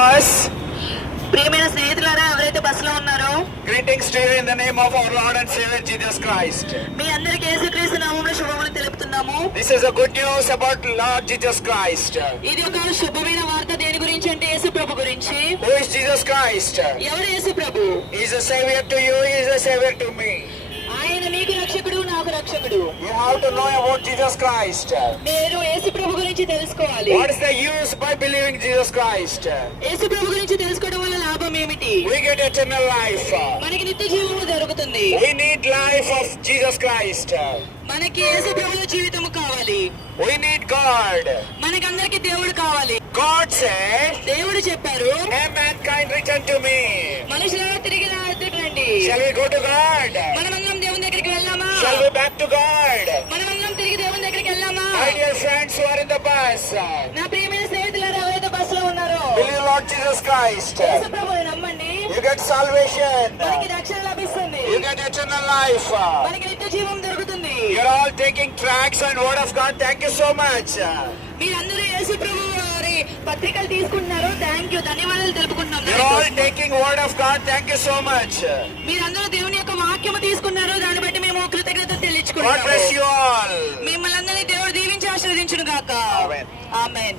Us. ప్రియమైన స్నేహితులారా, ఎవరైతే బస్సులో ఉన్నారో Greetings to you in the name of our Lord and Savior Jesus Christ. మీ అందరికీ యేసుక్రీస్తు నామములో శుభములు తెలుపుతున్నాము. This is a good news about Lord Jesus Christ. ఇది ఒక శుభమైన వార్త. దేని గురించి అంటే యేసు ప్రభు గురించి. Who is Jesus Christ? ఎవరు యేసు ప్రభు? He is a Savior to you, He is a Savior to me. ఆయన మీకు రక్షకుడు, నాకు రక్షకుడు. You have to know about Jesus Christ. మీరు యేసు ప్రభు గురించి తెలుసుకోవాలి. What is the use by believing Jesus Christ? యేసు ప్రభు గురించి తెలుసుకోవడం వల్ల లాభం ఏమిటి? We get eternal life. మనకి నిత్య జీవము దొరుకుతుంది. We need life of Jesus Christ. మనకి యేసు ప్రభువులో జీవితము కావాలి. We need God. మనకందరికి దేవుడు కావాలి. God said, దేవుడు చెప్పారు, "Hey mankind, return to me." మనుషులారా తిరిగి నా వద్దకు రండి. Shall we go to God? మనమందరం దేవుని దగ్గరికి వెళ్దామా? Shall we back to God? మనమందరం తిరిగి దేవుని దగ్గరికి వెళ్దామా? My dear friends who are in the bus, నా ప్రియమైన స్నేహితులారా, ఎవరైతే బస్సులో ఉన్నారో believe Lord Jesus Christ. యేసు ప్రభువుని నమ్మండి. You get salvation. మనకి రక్షణ లభిస్తుంది. You get eternal life. మనకి నిత్య జీవం దొరుకుతుంది. You're all taking tracts and word of God. Thank you so much. మీరందరూ యేసు ప్రభు వారి పత్రికలు తీసుకుంటున్నారు. థ్యాంక్ యూ, ధన్యవాదాలు తెలుపుకుంటున్నాం. You're all taking word of God. Thank you so much. మీరందరూ దేవుని యొక్క వాక్యము తీసుకున్నారు. దాన్ని బట్టి మేము కృతజ్ఞతలు God తెలియజేసుకుంటున్నాము. bless you all. మిమ్మల్ని అందరినీ దేవుడు దీవించి ఆశీర్వదించును గాక. Amen. ఆమేన్.